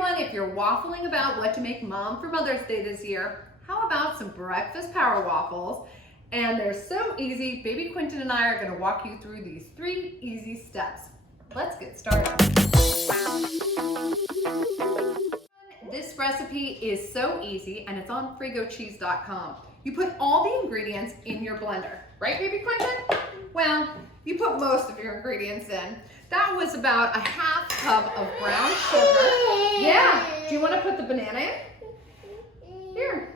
everyone, if you're waffling about what to make mom for Mother's Day this year, how about some Breakfast Power Waffles? And they're so easy. Baby Quentin and I are going to walk you through these 3 easy steps. Let's get started. This recipe is so easy and it's on frigocheese.com. You put all the ingredients in your blender, right, Baby Quentin? Well, you put most of your ingredients in. That was about a ½ cup of brown sugar. Yeah, do you want to put the banana in? Here,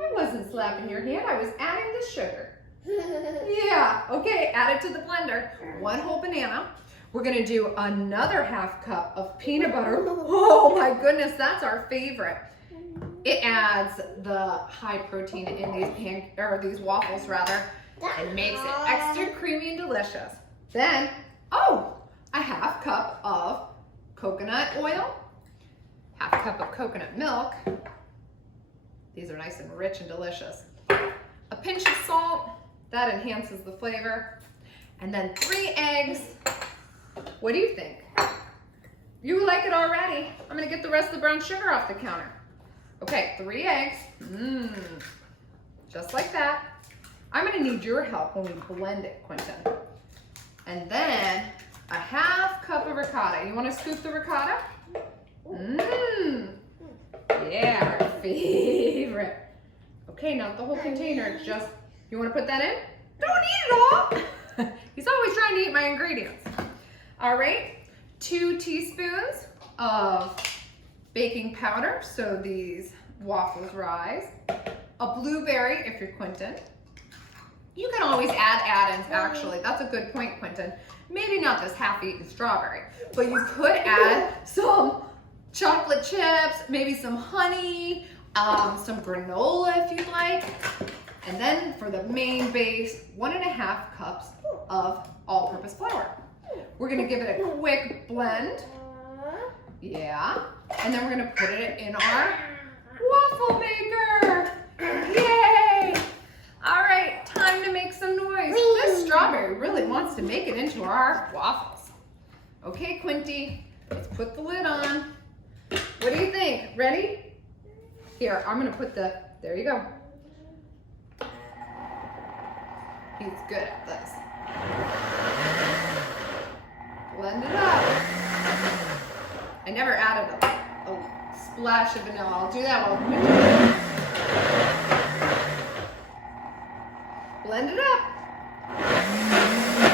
I wasn't slapping your hand, I was adding the sugar. Yeah, okay, add it to the blender. 1 whole banana. We're gonna do another ½ cup of peanut butter. Oh my goodness, that's our favorite. It adds the high protein in these waffles rather, and makes it extra creamy and delicious. Then, a ½ cup of coconut oil, ½ cup of coconut milk. These are nice and rich and delicious. A pinch of salt, that enhances the flavor. And then 3 eggs. What do you think? You like it already. I'm gonna get the rest of the brown sugar off the counter. Okay, 3 eggs. Just like that. I'm gonna need your help when we blend it, Quentin. And then a ½ cup of ricotta. You wanna scoop the ricotta? Yeah, our favorite. Okay, not the whole container, just, you wanna put that in? Don't eat it all. He's always trying to eat my ingredients. All right, 2 teaspoons of baking powder, so these waffles rise. A blueberry, if you're Quentin. You can always add add-ins, actually. That's a good point, Quentin. Maybe not this half-eaten strawberry, but you could add some chocolate chips, maybe some honey, some granola if you'd like. And then for the main base, 1½ cups of all-purpose flour. We're gonna give it a quick blend. Yeah. And then we're gonna put it in our waffle maker. Yay! All right, time to make some noise. This strawberry really wants to make it into our waffles. Okay, Quinty, let's put the lid on. What do you think? Ready? Here, I'm gonna put there you go. He's good at this. Blend it up. I never added a splash of vanilla. I'll do that while we do it. Blend it up.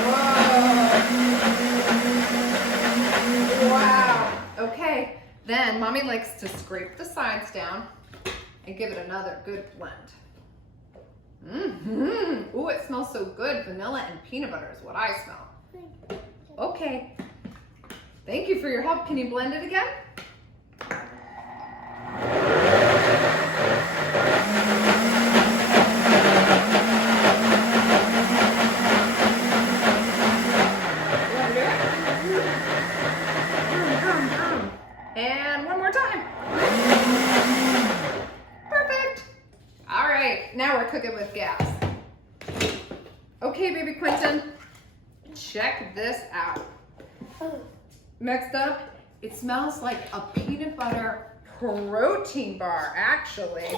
Whoa. Wow. Okay. Then Mommy likes to scrape the sides down and give it another good blend. Ooh, it smells so good. Vanilla and peanut butter is what I smell. Okay. Thank you for your help. Can you blend it again? And one more time. Perfect. All right, now we're cooking with gas. Okay, Baby Quentin, check this out. Next up, it smells like a peanut butter protein bar, actually.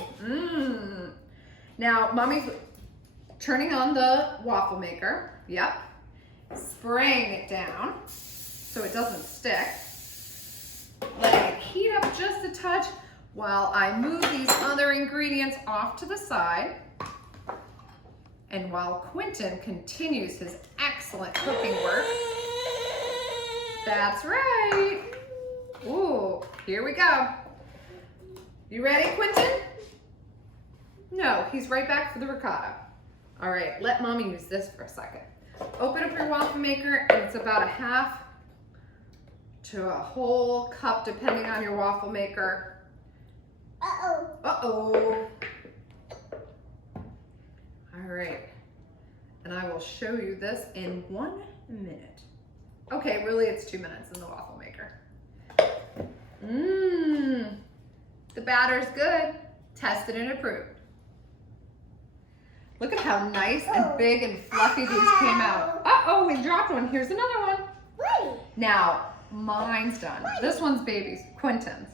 Now, Mommy's turning on the waffle maker. Yep. Spraying it down so it doesn't stick. Letting it heat up just a touch while I move these other ingredients off to the side. And while Quentin continues his excellent cooking work. That's right. Ooh, here we go. You ready, Quentin? No, he's right back for the ricotta. All right, let Mommy use this for a second. Open up your waffle maker, and it's about a ½ to a whole cup, depending on your waffle maker. Uh-oh. All right, and I will show you this in 1 minute. Okay, really it's 2 minutes in the waffle maker. The batter's good. Tested and approved. Look at how nice and big and fluffy these came out. Uh-oh, we dropped one. Here's another one. Now, mine's done. This one's baby's, Quentin's.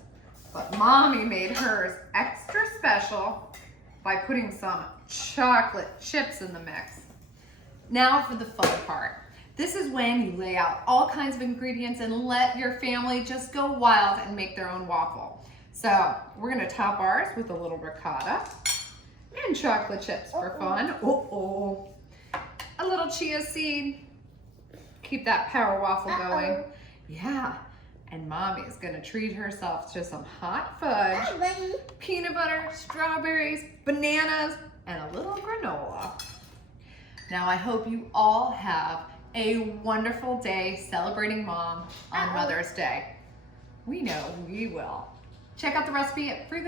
But Mommy made hers extra special by putting some chocolate chips in the mix. Now for the fun part. This is when you lay out all kinds of ingredients and let your family just go wild and make their own waffle. So we're gonna top ours with a little ricotta and chocolate chips for fun. A little chia seed. Keep that power waffle going. Yeah, and Mommy is gonna treat herself to some hot fudge, peanut butter, strawberries, bananas, and a little granola. Now I hope you all have a wonderful day celebrating Mom on Mother's Day. We know we will. Check out the recipe at Frigo